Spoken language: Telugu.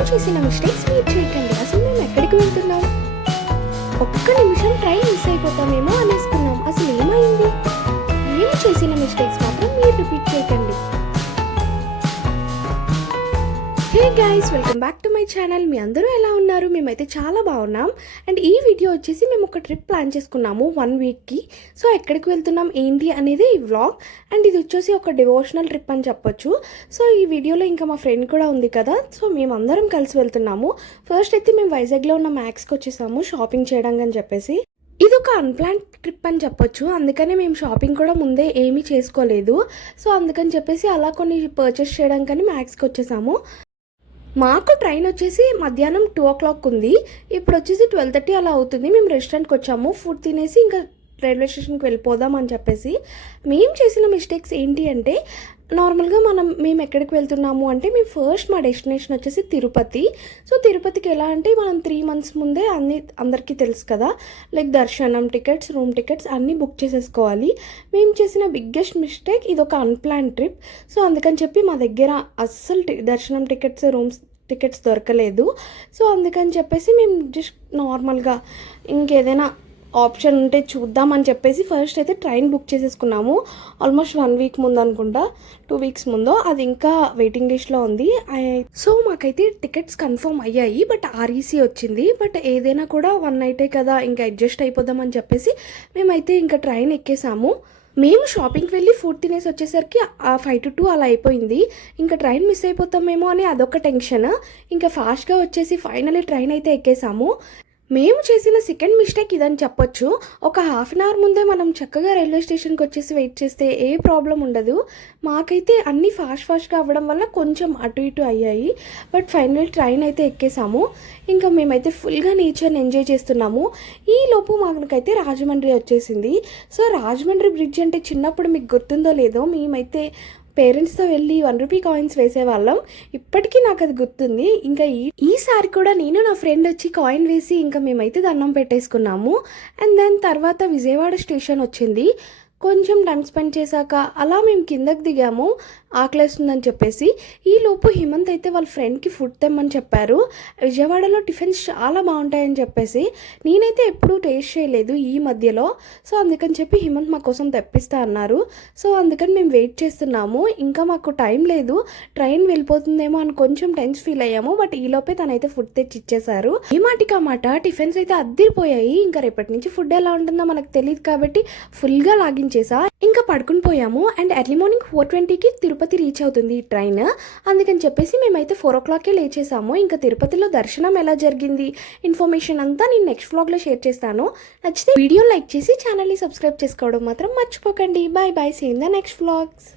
మేము చేసిన మిస్టేక్స్ మీరు చేయకండి. అసలు మేము ఎక్కడికి వెళ్తున్నాం? ఒక్క నిమిషం ట్రైన్ మిస్ అయిపోతామేమో అనేసుకున్నాం. అసలు ఏమైంది? మేము చేసిన మిస్టేక్స్ మాత్రం మీరు రిపీట్ చేయకండి. Hey guys, welcome back to my channel. మీ అందరూ ఎలా ఉన్నారు? మేమైతే చాలా బాగున్నాం. అండ్ ఈ వీడియో వచ్చేసి మేము ఒక ట్రిప్ ప్లాన్ చేసుకున్నాము 1 వీక్కి. సో ఎక్కడికి వెళ్తున్నాం ఏంటి అనేది ఈ వ్లాగ్. అండ్ ఇది వచ్చేసి ఒక డివోషనల్ ట్రిప్ అని చెప్పొచ్చు. సో ఈ వీడియోలో ఇంకా మా ఫ్రెండ్ కూడా ఉంది కదా, సో మేమందరం కలిసి వెళ్తున్నాము. ఫస్ట్ అయితే మేము వైజాగ్లో ఉన్న మ్యాక్స్కి వచ్చేసాము షాపింగ్ చేయడానికి అని చెప్పేసి. ఇది ఒక అన్ప్లాన్ ట్రిప్ అని చెప్పొచ్చు. అందుకనే మేము షాపింగ్ కూడా ముందే ఏమీ చేసుకోలేదు. సో అందుకని చెప్పేసి అలా కొన్ని పర్చేస్ చేయడానికని మ్యాక్స్కి వచ్చేసాము. మాకు ట్రైన్ వచ్చేసి మధ్యాహ్నం 2 o'clock ఉంది. ఇప్పుడు వచ్చేసి 12:30 అలా అవుతుంది. మేము రెస్టారెంట్కి వచ్చాము, ఫుడ్ తినేసి ఇంకా రైల్వే స్టేషన్కి వెళ్ళిపోదాం అని చెప్పేసి. మేము చేసిన మిస్టేక్స్ ఏంటి అంటే, నార్మల్గా మేము ఎక్కడికి వెళ్తున్నాము అంటే, మేము ఫస్ట్ మా డెస్టినేషన్ వచ్చేసి తిరుపతి. సో తిరుపతికి ఎలా అంటే మనం 3 months ముందే అందరికీ తెలుసు కదా, లైక్ దర్శనం టికెట్స్, రూమ్ టికెట్స్ అన్నీ బుక్ చేసేసుకోవాలి. మేము చేసిన బిగ్గెస్ట్ మిస్టేక్ ఇది ఒక అన్ప్లాన్ ట్రిప్. సో అందుకని చెప్పి మా దగ్గర అస్సలు దర్శనం టికెట్స్, రూమ్స్ టికెట్స్ దొరకలేదు. సో అందుకని చెప్పేసి మేము జస్ట్ నార్మల్గా ఇంకేదైనా ఆప్షన్ ఉంటే చూద్దామని చెప్పేసి ఫస్ట్ అయితే ట్రైన్ బుక్ చేసేసుకున్నాము. ఆల్మోస్ట్ 1 week ముందు అనుకుంటా, 2 weeks ముందు. అది ఇంకా వెయిటింగ్ లిస్ట్లో ఉంది. సో మాకైతే టికెట్స్ కన్ఫర్మ్ అయ్యాయి, బట్ REC వచ్చింది. బట్ ఏదైనా కూడా 1 night కదా, ఇంకా అడ్జస్ట్ అయిపోదామని చెప్పేసి మేమైతే ఇంకా ట్రైన్ ఎక్కేసాము. మేము షాపింగ్కి వెళ్ళి ఫుడ్ తినేసి వచ్చేసరికి 5 to 2 అలా అయిపోయింది. ఇంకా ట్రైన్ మిస్ అయిపోతామేమో అని అదొక టెన్షన్. ఇంకా ఫాస్ట్గా వచ్చేసి ఫైనల్లీ ట్రైన్ అయితే ఎక్కేసాము. మేము చేసిన సెకండ్ మిస్టేక్ ఇదని చెప్పొచ్చు. ఒక 1/2 hour ముందే మనం చక్కగా రైల్వే స్టేషన్కి వచ్చేసి వెయిట్ చేస్తే ఏ ప్రాబ్లం ఉండదు. మాకైతే అన్నీ ఫాస్ట్గా అవ్వడం వల్ల కొంచెం అటు ఇటు అయ్యాయి. బట్ ఫైనల్ ట్రైన్ అయితే ఎక్కేసాము. ఇంకా మేమైతే ఫుల్గా నేచర్ని ఎంజాయ్ చేస్తున్నాము. ఈలోపు మాకైతే రాజమండ్రి వచ్చేసింది. సో రాజమండ్రి బ్రిడ్జ్ అంటే చిన్నప్పుడు మీకు గుర్తుందో లేదో, మేమైతే పేరెంట్స్తో వెళ్ళి 1 rupee కాయిన్స్ వేసేవాళ్ళం. ఇప్పటికీ నాకు అది గుర్తుంది. ఇంకా ఈసారి కూడా నేను నా ఫ్రెండ్ వచ్చి కాయిన్ వేసి ఇంకా మేమైతే దండం పెట్టేసుకున్నాము. అండ్ దాని తర్వాత విజయవాడ స్టేషన్ వచ్చింది. కొంచెం టైం స్పెండ్ చేశాక అలా మేము కిందకి దిగాము, ఆకలేస్తుందని చెప్పేసి. ఈలోపు హిమంత్ అయితే వాళ్ళ ఫ్రెండ్కి ఫుడ్ తెమ్మని చెప్పారు. విజయవాడలో టిఫిన్స్ చాలా బాగుంటాయని చెప్పేసి. నేనైతే ఎప్పుడూ టేస్ట్ చేయలేదు ఈ మధ్యలో. సో అందుకని చెప్పి హిమంత్ మా కోసం తెప్పిస్తా అన్నారు. సో అందుకని మేము వెయిట్ చేస్తున్నాము. ఇంకా మాకు టైం లేదు, ట్రైన్ వెళ్ళిపోతుందేమో అని కొంచెం టెన్స్ ఫీల్ అయ్యాము. బట్ ఈలోపే తనైతే ఫుడ్ తెచ్చి ఇచ్చేశారు. ఈ మాటికి ఆ మాట టిఫిన్స్ అయితే అద్దిరిపోయాయి. ఇంకా రేపటి నుంచి ఫుడ్ ఎలా ఉంటుందో మనకు తెలియదు కాబట్టి ఫుల్గా లాగించేసా. ఇంకా పడుకుని పోయాము. అండ్ ఎర్లీ మార్నింగ్ 4:20కి తిరుపతి రీచ్ అవుతుంది ఈ ట్రైన్. అందుకని చెప్పేసి మేమైతే 4 o'clockకే లేచేసాము. ఇంకా తిరుపతిలో దర్శనం ఎలా జరిగింది ఇన్ఫర్మేషన్ అంతా నేను నెక్స్ట్ వ్లాగ్లో షేర్ చేస్తాను. నచ్చితే వీడియో లైక్ చేసి ఛానల్ని సబ్స్క్రైబ్ చేసుకోవడం మాత్రం మర్చిపోకండి. Bye bye, see in the next vlogs.